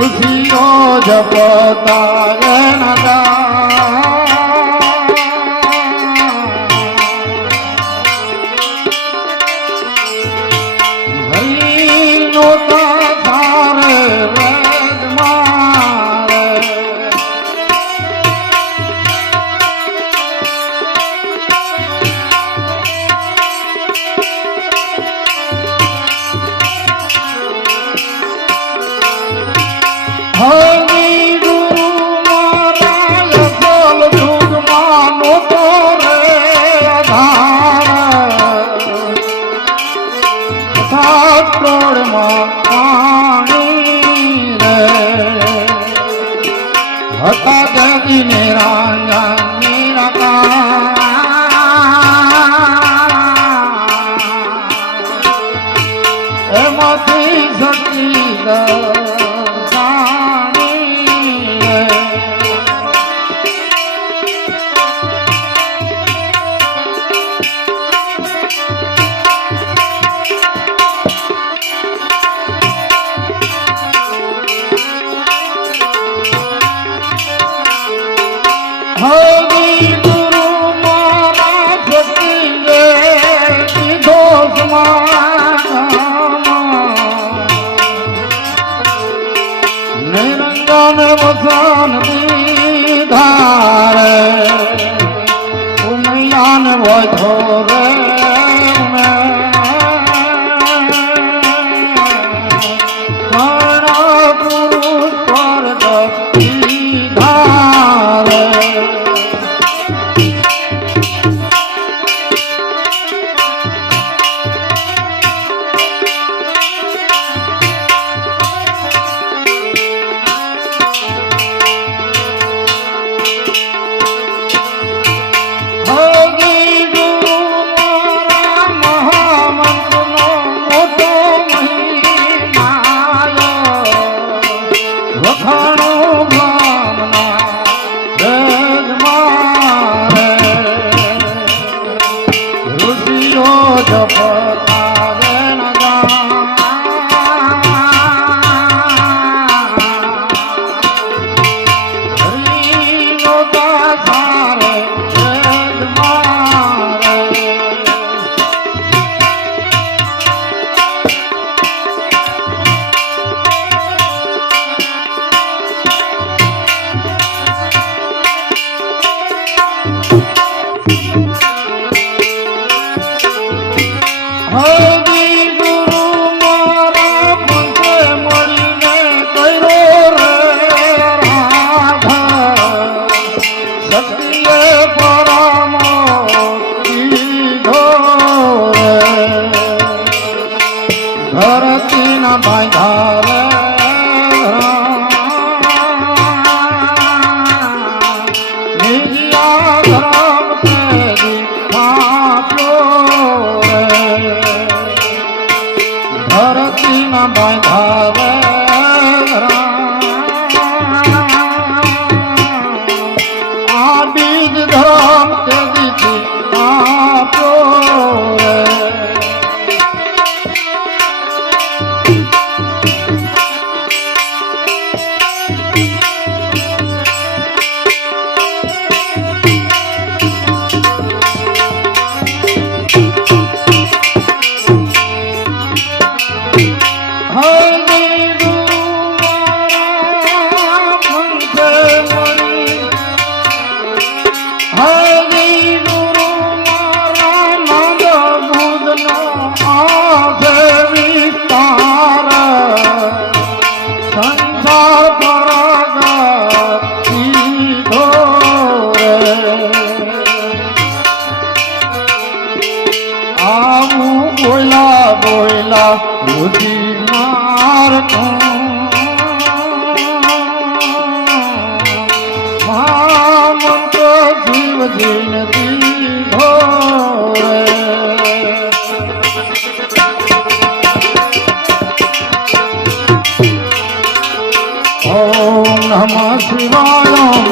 ऋषियो जपता नदा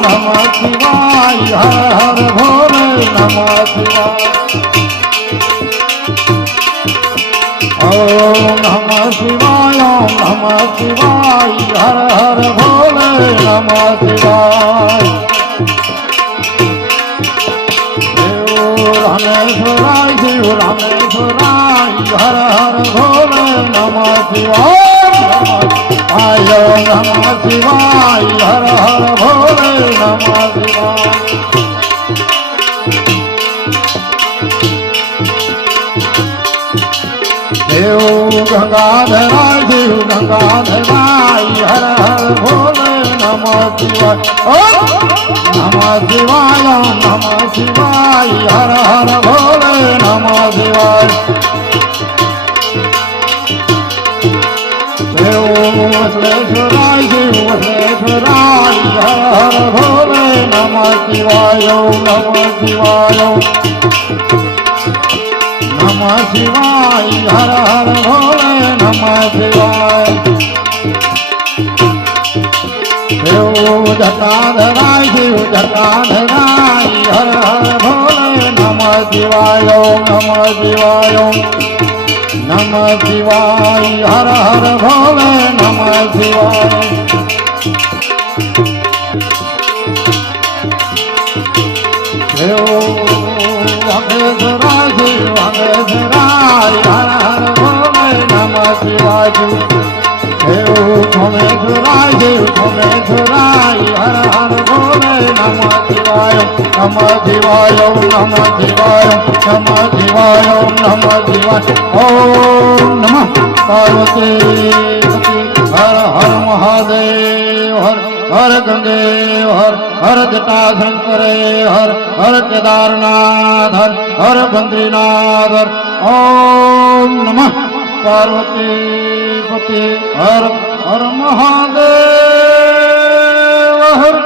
नमः शिवाय हर हर भोले नमः शिवाय ઓમ નમઃ શિવાય ઓમ નમઃ શિવાય હર હર ભોલે નમઃ શિવાય રામેશ્વરાય શિવ રામેશ્વરાય હર હર ભોલે નમઃ શિવાય નમઃ શિવાય હર હર ભોલે નમઃ શિવાય દેવ ગંગાધરાય દેવ ગંગાધરાય હર હર ભોલે નમઃ શિવાય નમઃ શિવાય નમઃ શિવાય હર હર ભોલે નમઃ શિવાય દેવ વસલેશ્વરાય દેવ વસલેશ્વરાય હર હર ભોલે નમઃ શિવાય નમઃ શિવાય નમઃ શિવાય હર હર ભોલે નમઃ શિવાય દેવ જટાધરાય દેવ જટાધરાય હર હર ભોલે નમઃ શિવાય નમઃ શિવાય નમઃ શિવાય હર હર ભોલે નમઃ શિવાય દેવ વાઘેશ્વરાય દેવ વાઘેશ્વરાય હર હર ભોલે નમઃ શિવાય દેવ સોમેશ્વરાય દેવ સોમેશ્વરાય હર હર ભોલે નમઃ શિવાય નમઃ શિવાય નમઃ શિવાય નમઃ શિવાય નમઃ શિવાય ઓમ નમઃ પાર્વતી હર હર મહાદેવ હર હર ગંગે હર હર જટાશંકરે હર હર કેદારનાથ હર હર બદ્રીનાથ હર ઓમ નમઃ પાર્વતી પતિ હર હર મહાદેવ હર